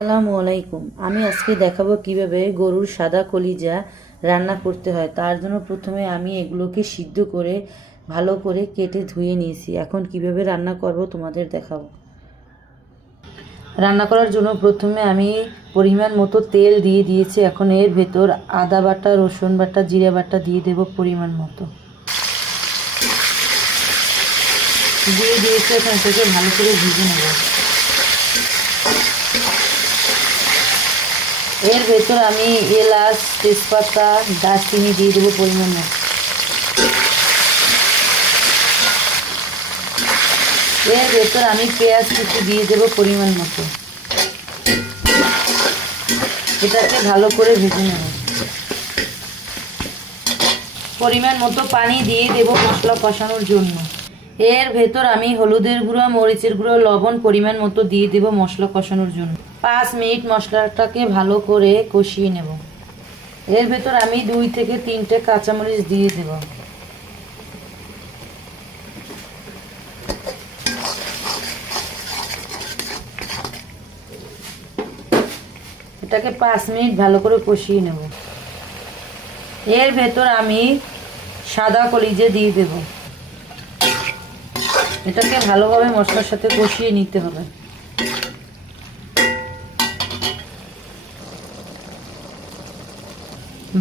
আসসালামু আলাইকুম। আমি আজকে দেখাবো কিভাবে গরুর সাদা কলিজা রান্না করতে হয়। তার জন্য প্রথমে আমি এগুলোকে সিদ্ধ করে ভালো করে কেটে ধুয়ে নিয়েছি। এখন কিভাবে রান্না করব তোমাদের দেখাবো। রান্না করার জন্য প্রথমে আমি পরিমাণ মতো তেল দিয়ে দিয়েছি। এখন এর ভেতর আদা বাটা, রসুন বাটা, জিরা বাটা দিয়ে দেব পরিমাণ মতো। দিয়ে দিয়েছি, এখন এটাকে ভালো করে ভেজে নেব। এর ভেতর আমি এলাচ, তেজপাতা, দারচিনি দিয়ে দেবো পরিমাণ মতো। এর ভেতর আমি পেঁয়াজ কুচি দিয়ে দেবো পরিমাণ মতো। এটাকে ভালো করে ভেজে নেব। পরিমাণ মতো পানি দিয়ে দেবো মশলা কষানোর জন্য। এর ভেতর আমি হলুদের গুঁড়ো, মরিচের গুঁড়ো, লবণ পরিমাণ মতো দিয়ে দেবো মশলা কষানোর জন্য। 5 মিনিট মশলাটাকে ভালো করে কষিয়ে নেব। এর ভেতর আমি 2 থেকে 3টে কাঁচামরিচ দিয়ে দেব। এটাকে 5 মিনিট ভালো করে কষিয়ে নেব। এর ভেতর আমি সাদা কলিজা দিয়ে দেব। এটাকে ভালোভাবে মশলার সাথে কষিয়ে নিতে হবে।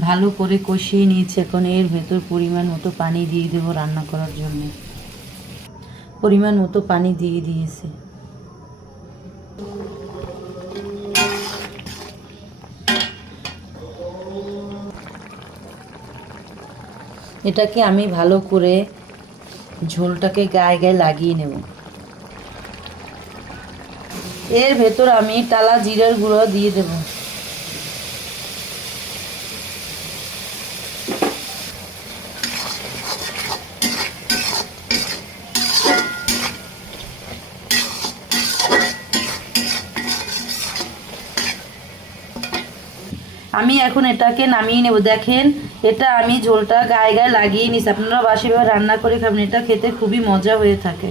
ভালো করে কষিয়ে নিয়েছি। এখন এর ভেতর পরিমাণ মতো পানি দিয়ে দেব রান্না করার জন্য। পরিমাণ মতো পানি দিয়ে দিয়েছি। এটাকে আমি ভালো করে ঝোলটাকে গায়ে গায়ে লাগিয়ে নেব। এর ভেতর আমি টালা জিরার গুঁড়ো দিয়ে দেব। আমি এখন এটাকে নামিয়ে নেব। দেখেন, এটা আমি ঝোলটা গায়ে গায়ে লাগিয়ে নিছি। আপনারা বাসায় রান্না করে খাবেন, এটা খেতে খুবই মজা হয়ে থাকে।